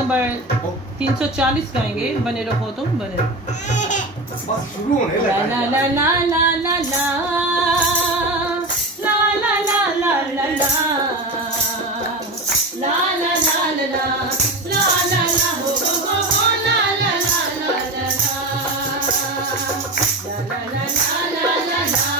Number 340 गाएंगे। बने रहो तुम, बने रहो। बस शुरू होने लगा। ला ला ला ला ला ला ला ला ला ला ला ला ला ला ला ला ला ला ला हो हो हो ला ला ला ला ला ला ला ला ला ला ला ला ला ला